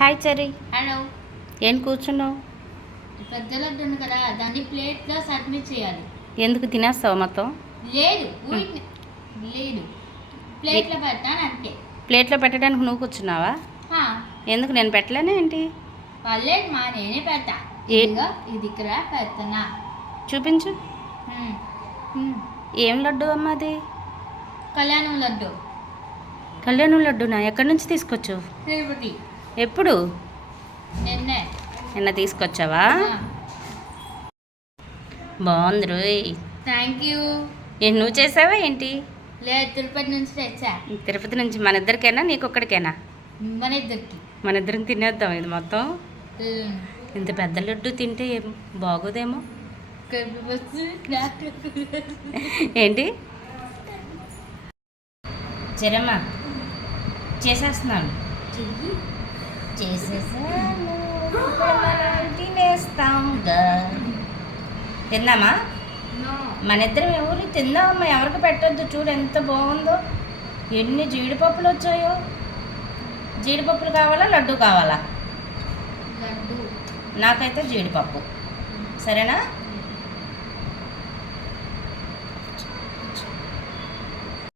Hi చెరి hello. ఏం కూర్చున్నావు? పెద్ద లడ్డు ఉంది కదా దాన్ని ప్లేట్లో సబ్మిట్ చేయాలి. ఎందుకు తినేస్తావు మొత్తం? లేదు ఊరికి లేదు. ప్లేట్లో పెడతాను అంతే. ప్లేట్లో పెట్టడానికి నువ్వు కూర్చున్నావా? హా, ఎందుకు నేను పెట్టలేనా ఏంటి? పర్లేదు మా నేనే పెడతా. ఏ- ఇదిగో ఇది ఇక్కడ పెడతానా చూపించు. ఏం లడ్డు అమ్మ అది? కళ్యాణం లడ్డు. కళ్యాణం లడ్డునా? ఎక్కడి నుంచి తీసుకొచ్చు తిరుపతి. ఎప్పుడు? నిన్నే. తీసుకొచ్చావా? బాగుంది రోయ్. Thank you. ఏంటి నువ్వు చేసావా ఏంటి? లేదు తిరుపతి నుంచి తెచ్చా. తిరుపతి నుంచి మన ఇద్దరికైనా నీకు ఒక్కడికైనా? మన ఇద్దరికి. మన ఇద్దరం తినేద్దాం ఇది మొత్తం. ఇంత పెద్ద లడ్డు తింటే ఏం బాగోదేమో. ఏంటి? చెరమ్మ చేసేస్తున్నాను. చేసేసాను. ఇప్పుడు మనం తినేస్తాంగా ఇద్దరం ఎవరు తిందామమ్మా ఎవరికి పెట్టొద్దు? చూడు ఎంత బాగుందో. ఎన్ని జీడిపప్పులు వచ్చాయో. జీడిపప్పులు కావాలా? లడ్డు కావాలా? లడ్డు. నాకైతే జీడిపప్పు. సరేనా?